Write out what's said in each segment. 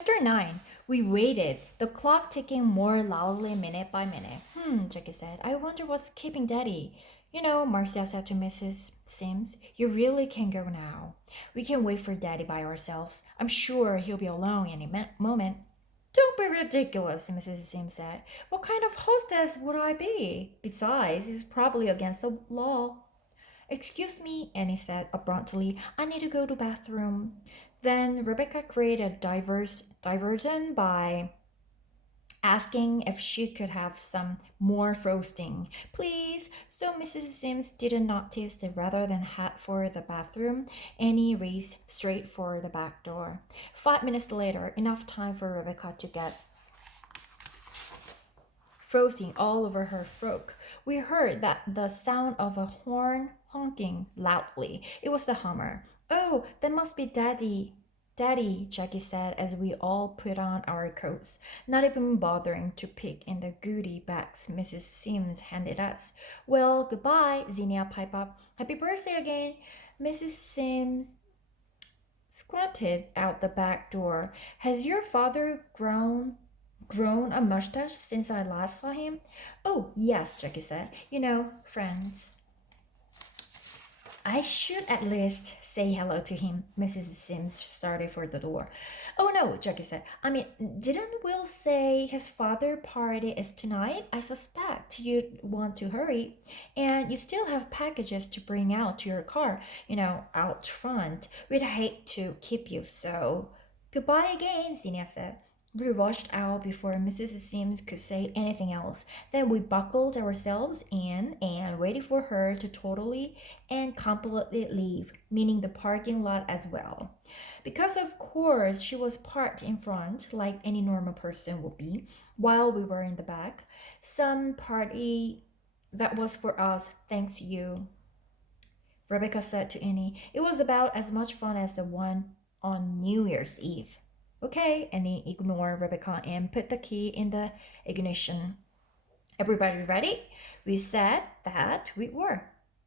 Chapter 9. We waited, the clock ticking more loudly minute by minute. Jackie said. I wonder what's keeping Daddy. You know, Marcia said to Mrs. Sims, you really can go now. We can wait for Daddy by ourselves. I'm sure he'll be alone any moment. Don't be ridiculous, Mrs. Sims said. What kind of hostess would I be? Besides, it's probably against the law. Excuse me, Annie said abruptly. I need to go to the bathroom. Then Rebecca created a diversion by asking if she could have some more frosting, please. So Mrs. Sims didn't notice that rather than head for the bathroom, Annie raced straight for the back door. 5 minutes later, enough time for Rebecca to get frosting all over her frock. We heard that the sound of a horn honking loudly. It was the Hummer. Oh, that must be Daddy. Daddy, Jackie said as we all put on our coats, not even bothering to pick in the goodie bags Mrs. Sims handed us. Well, goodbye, Zinnia piped up. Happy birthday again. Mrs. Sims squatted out the back door. Has your father grown a mustache since I last saw him? Oh, yes, Jackie said. You know, friends. I should at least say hello to him. Mrs. Sims started for the door. Oh no, Jackie said. I mean, didn't Will say his father party is tonight? I suspect you'd want to hurry. And you still have packages to bring out to your car, out front. We'd hate to keep you, so. Goodbye again, Zinnia said. We rushed out before Mrs. Sims could say anything else. Then we buckled ourselves in and waited for her to totally and completely leave, meaning the parking lot as well. Because, of course, she was parked in front, like any normal person would be, while we were in the back. Some party that was for us, thanks you, Rebecca said to Annie. It was about as much fun as the one on New Year's Eve. Okay, Annie ignored Rebecca and put the key in the ignition. Everybody ready? We said that we were.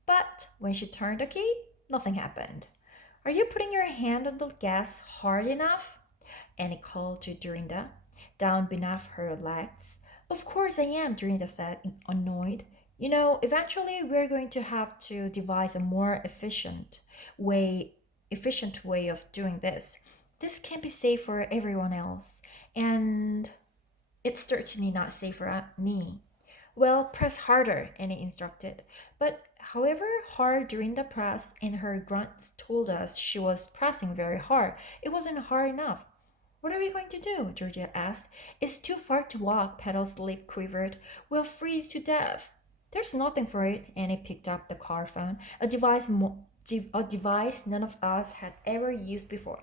But when she turned the key, nothing happened. Are you putting your hand on the gas hard enough? Annie called to Dorinda, down beneath her legs. Of course I am, Dorinda said, annoyed. Eventually we're going to have to devise a more efficient way of doing this. This can't be safe for everyone else, and it's certainly not safe for me. Well, press harder, Annie instructed. But however hard during the press, and her grunts told us she was pressing very hard, it wasn't hard enough. What are we going to do? Georgia asked. It's too far to walk, Pedal's lip quivered. We'll freeze to death. There's nothing for it. Annie picked up the car phone, a device none of us had ever used before.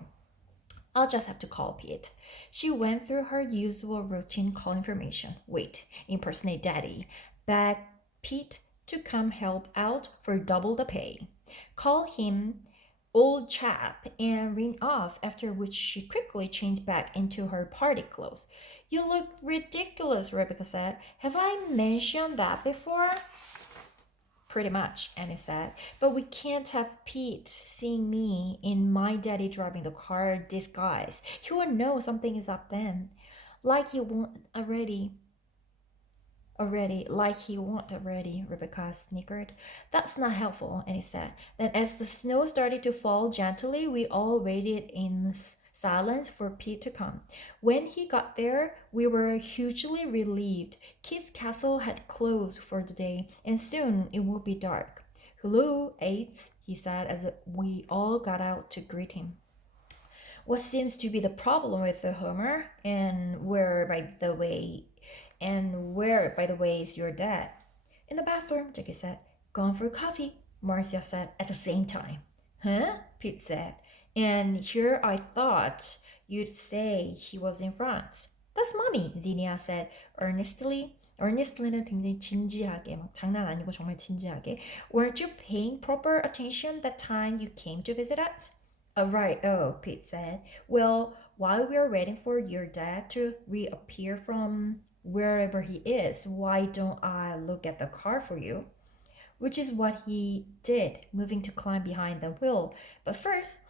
I'll just have to call Pete. She went through her usual routine call information. Wait, impersonate Daddy. Beg Pete to come help out for double the pay. Call him old chap and ring off, after which she quickly changed back into her party clothes. You look ridiculous, Rebecca said. Have I mentioned that before? Pretty much, Annie said. But we can't have Pete seeing me in my daddy driving the car disguise. He will know something is up then. Like he won't already, Rebecca snickered. That's not helpful, Annie said. Then as the snow started to fall gently, we all waited in silence for Pete to come. When he got there, we were hugely relieved. Kit's castle had closed for the day, and soon it would be dark. Hello, Aids, he said as we all got out to greet him. What seems to be the problem with the Homer? And where, by the way, is your dad? In the bathroom, Jackie said. Gone for coffee, Marcia said at the same time. Huh? Pete said. And here I thought you'd say he was in France. That's mommy, Zinnia said earnestly. earnestly는 굉장히 진지하게, 막 장난 아니고 정말 진지하게. Weren't you paying proper attention that time you came to visit us? Oh, right, Pete said. Well, while we're waiting for your dad to reappear from wherever he is, why don't I look at the car for you? which is what he did, moving to climb behind the wheel. But first,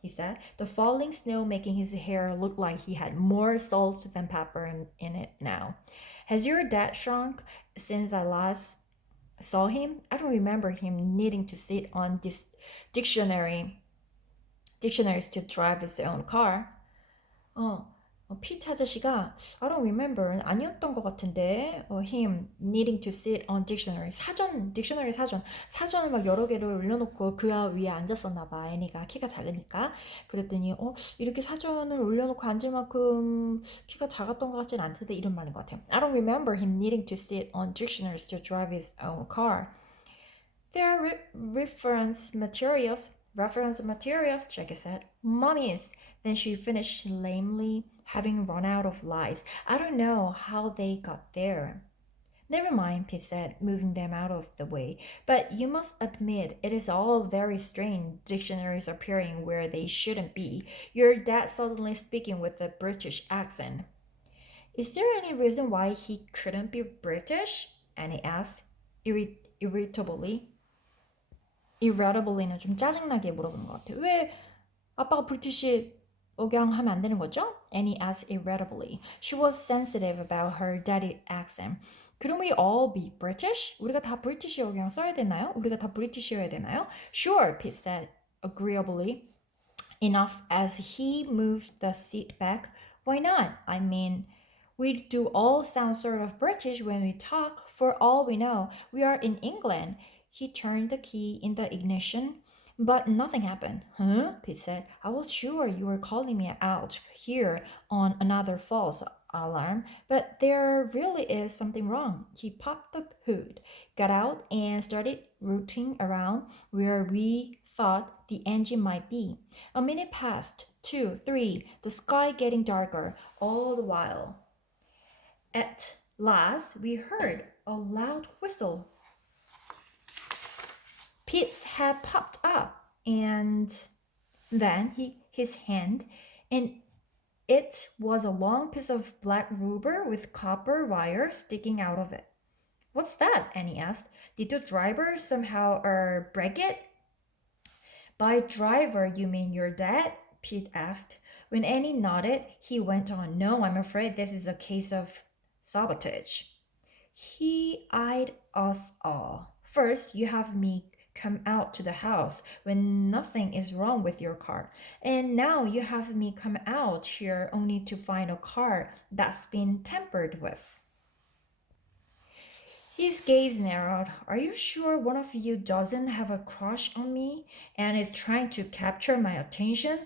he said, the falling snow making his hair look like he had more salt than pepper in it now. Has your dad shrunk since I last saw him? I don't remember him needing to sit on this dictionaries to drive his own car. 어, 피트 아저씨가 I don't remember 아니었던 것 같은데 him needing to sit on dictionary 딕셔너리 사전을 막 여러 개를 올려놓고 그 위에 앉았었나 봐. 애니가 키가 작으니까. 그랬더니 이렇게 사전을 올려놓고 앉을 만큼 키가 작았던 것 같진 않던데 이런 말인 것 같아요. I don't remember him needing to sit on dictionaries to drive his own car. There are reference materials, Jackie said. Mummies. Then she finished lamely, having run out of lies. I don't know how they got there. Never mind, Pete said, moving them out of the way. But you must admit it is all very strange, dictionaries appearing where they shouldn't be. Your dad suddenly speaking with a British accent. Is there any reason why he couldn't be British? Annie asked, irritably. irritably는 좀 짜증나게 물어보는 것 같아요. 왜 아빠가 브리티시 억양하면 안 되는 거죠? Annie asked irritably. She was sensitive about her daddy accent. Couldn't we all be British? 우리가 다 브리티시 억양 써야 되나요? 우리가 다 브리티시여야 되나요? Sure, Pete said agreeably. Enough as he moved the seat back. Why not? I mean, we do all sound sort of British when we talk. For all we know, we are in England. He turned the key in the ignition, but nothing happened. Huh? Pete said. I was sure you were calling me out here on another false alarm, but there really is something wrong. He popped the hood, got out, and started rooting around where we thought the engine might be. A minute passed, 2, 3, the sky getting darker all the while. At last, we heard a loud whistle. Pete's head popped up, and then his hand, and it was a long piece of black rubber with copper wire sticking out of it. What's that? Annie asked. Did the driver somehow break it? By driver, you mean your dad? Pete asked. When Annie nodded, he went on. No, I'm afraid this is a case of sabotage. He eyed us all. First, you have me come out to the house when nothing is wrong with your car. And now you have me come out here only to find a car that's been tampered with. His gaze narrowed. Are you sure one of you doesn't have a crush on me and is trying to capture my attention?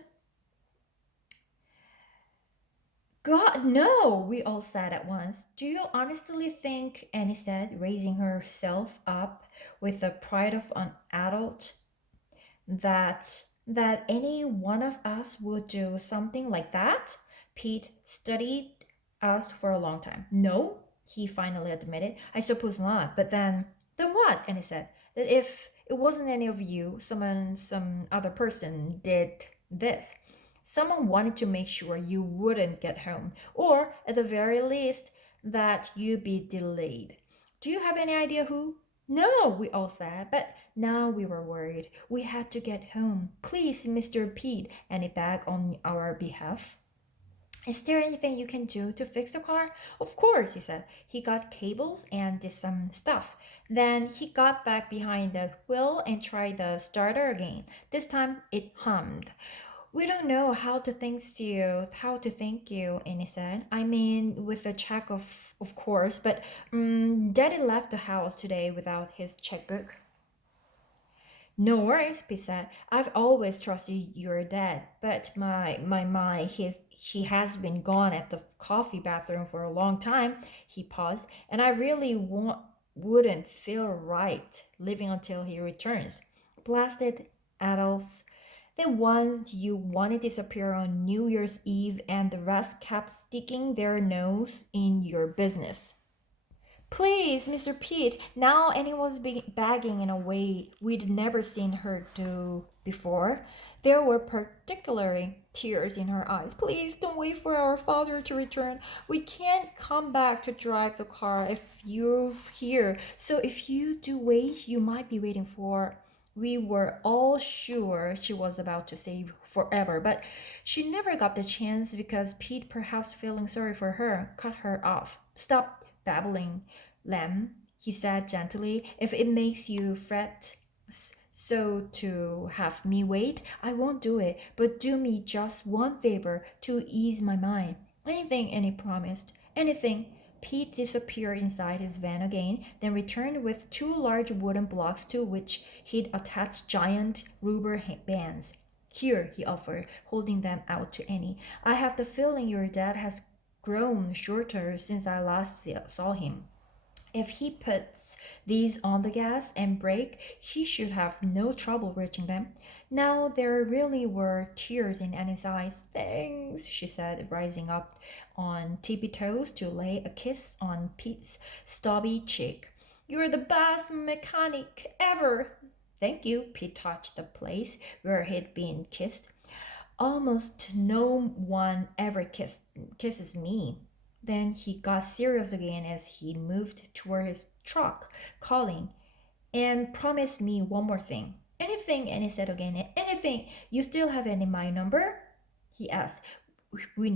God, no, we all said at once. Do you honestly think, Annie said, raising herself up with the pride of an adult, that any one of us would do something like that? Pete studied us for a long time. No, he finally admitted. I suppose not. But then what? Annie said. That if it wasn't any of you, some other person did this. Someone wanted to make sure you wouldn't get home, or at the very least, that you'd be delayed. Do you have any idea who? No, we all said, but now we were worried. We had to get home. Please, Mr. Pete, Annie begged on our behalf. Is there anything you can do to fix the car? Of course, he said. He got cables and did some stuff. Then he got back behind the wheel and tried the starter again. This time it hummed. We don't know how to thank you, Annie said. I mean, with a check of course, but Daddy left the house today without his checkbook. No worries, Pete said. I've always trusted your dad, but he has been gone at the coffee bathroom for a long time. He paused, and I really wouldn't feel right leaving until he returns. Blasted adults. The ones you wanted to disappear on New Year's Eve and the rest kept sticking their nose in your business. Please, Mr. Pete, now Annie was begging in a way we'd never seen her do before. There were particularly tears in her eyes. Please don't wait for our father to return. We can't come back to drive the car if you're here. So if you do wait, you might be waiting for. We were all sure she was about to say forever, but she never got the chance because Pete, perhaps feeling sorry for her, cut her off. Stop babbling, Lem, he said gently. If it makes you fret so to have me wait, I won't do it, but do me just one favor to ease my mind. Anything, and he promised. Anything. Pete disappeared inside his van again, then returned with two large wooden blocks to which he'd attached giant rubber bands. Here, he offered, holding them out to Annie. I have the feeling your dad has grown shorter since I last saw him. If he puts these on the gas and brake, he should have no trouble reaching them. Now there really were tears in Annie's eyes. Thanks, she said, rising up on tippy toes to lay a kiss on Pete's stubby cheek. You're the best mechanic ever. Thank you. Pete touched the place where he'd been kissed. Almost no one ever kisses me. Then he got serious again as he moved toward his truck, calling, and promised me one more thing. Anything, and he said again, anything. You still have any my number? He asked. We